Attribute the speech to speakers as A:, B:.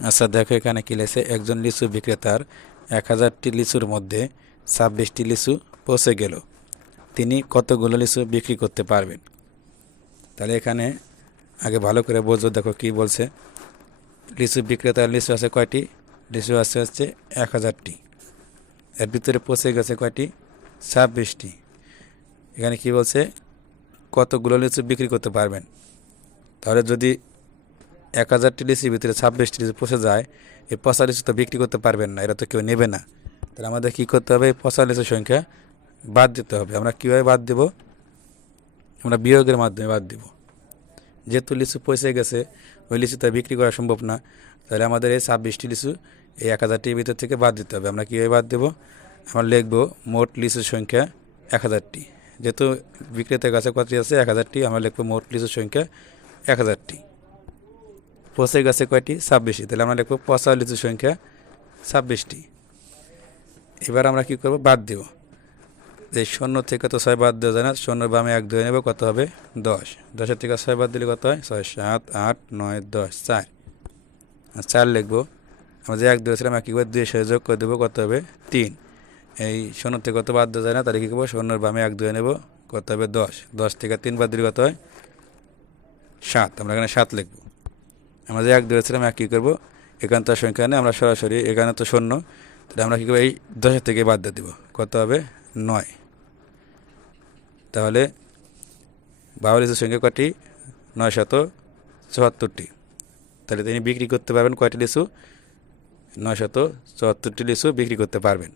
A: আচ্ছা দেখো এখানে কি লেছে একজন লিচু বিক্রেতার এক হাজারটি লিচুর মধ্যে ছাব্বিশটি লিচু পচে গেল। তিনি কতগুলো লিচু বিক্রি করতে পারবেন? তাহলে এখানে আগে ভালো করে বোঝো, দেখো কি বলছে। লিচু বিক্রেতার লিচু আছে কয়টি? লিচু আছে হচ্ছে এক হাজারটি। এর ভিতরে পচে গেছে কয়টি? ছাব্বিশটি। এখানে কি বলছে? কতগুলো লিচু বিক্রি করতে পারবেন? তাহলে যদি এক হাজারটি লিচির ভিতরে ছাব্বিশটি লিচু পচে যায়, এই লিচু তো বিক্রি করতে পারবেন না, এরা তো কেউ নেবে না। তাহলে আমাদের কী করতে হবে? এই পচা সংখ্যা বাদ দিতে হবে। আমরা কীভাবে বাদ দেব? আমরা বিয়োগের মাধ্যমে বাদ দিব। যেহেতু লিচু পচে গেছে, ওই লিচু তো বিক্রি করা সম্ভব না, তাহলে আমাদের এই ছাব্বিশটি লিচু এই এক হাজারটির ভিতর থেকে বাদ দিতে হবে। আমরা কীভাবে বাদ দেবো? আমরা লিখব মোট লিচুর সংখ্যা এক হাজারটি যেহেতু বিক্রেতার কাছে কতটি আছে? এক হাজারটি আমরা লিখব মোট লিচুর সংখ্যা এক হাজারটি পচে গেছে কয়টি? ছাব্বিশটি। তাহলে আমরা লিখব পচা লিচুর সংখ্যা, ছাব্বিশটি। এবার আমরা কি করব? বাদ দেব। যে শূন্য থেকে তো ছয় বাদ দেওয়া যায় না, শূন্য বামে এক দুই নেব, কত হবে? দশ। দশের থেকে ছয় বাদ দিলে কত হয়? ছয়, সাত, আট, নয়, দশ, চার। চার লিখব। আমরা যে এক এক কী করে দুই সাথে যোগ করে দেবো, কত হবে? তিন। এই শূন্য থেকে কত বাদ দেওয়া যায় না, তাহলে কী করব? শূন্যর বামে এক দুই নেব, কত হবে? দশ। দশ থেকে তিন বাদ দিলে কত হয়? সাত। আমরা এখানে সাত লিখব। আমরা যে এক ধরেছিলাম এক কী করব? এখানকার সংখ্যা নেই, আমরা সরাসরি এখানে তো শূন্য। তাহলে আমরা কী করব? এই দশের থেকে বাদ দিয়ে দেবো। কত হবে? নয়। তাহলে বাউল লিচুর সংখ্যা কটি? নয় শত চুয়াত্তরটি। তাহলে তিনি বিক্রি করতে পারবেন। কয়টি লিচু নয় শত চুয়াত্তরটি লিচু বিক্রি করতে পারবেন।